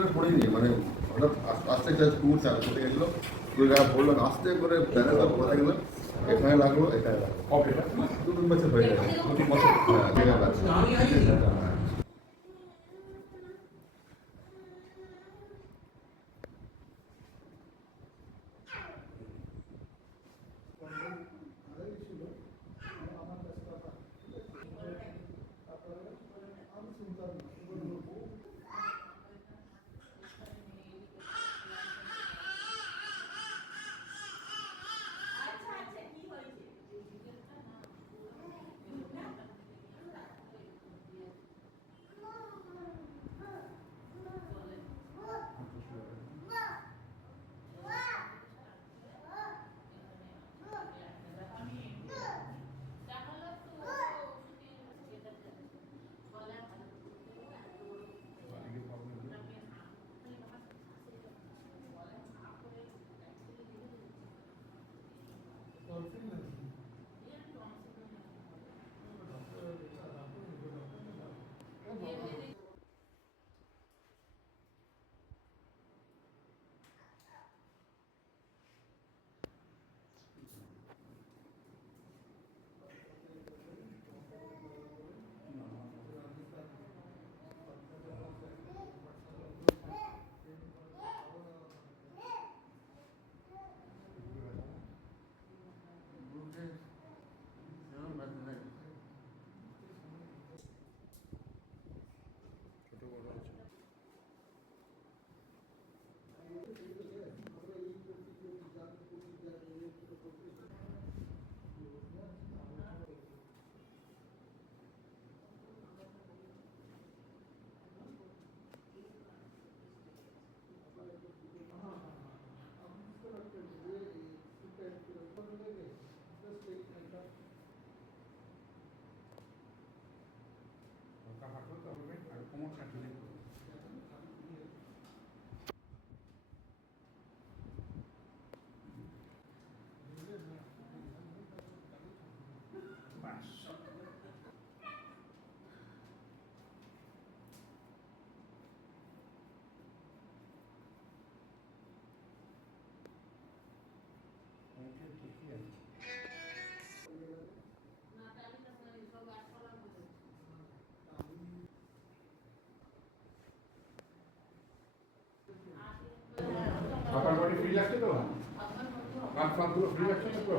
করে পড়িনি, মানে হঠাৎ আস্তে আস্তে স্কুল করতে গেছিলো, স্কুল যা পড়লো আস্তে করে ব্যালেন্স পড়ে গেলো, এখানে লাগলো এখানে লাগলো, দু তিন বছর হয়ে গেছে, দু তিন বছর হ্যাঁ ঠিক আছে। আপনার বাড়ি ফ্রি লাগছে তো? কাজ ফাঁকগুলো ফ্রি লাগছে তো?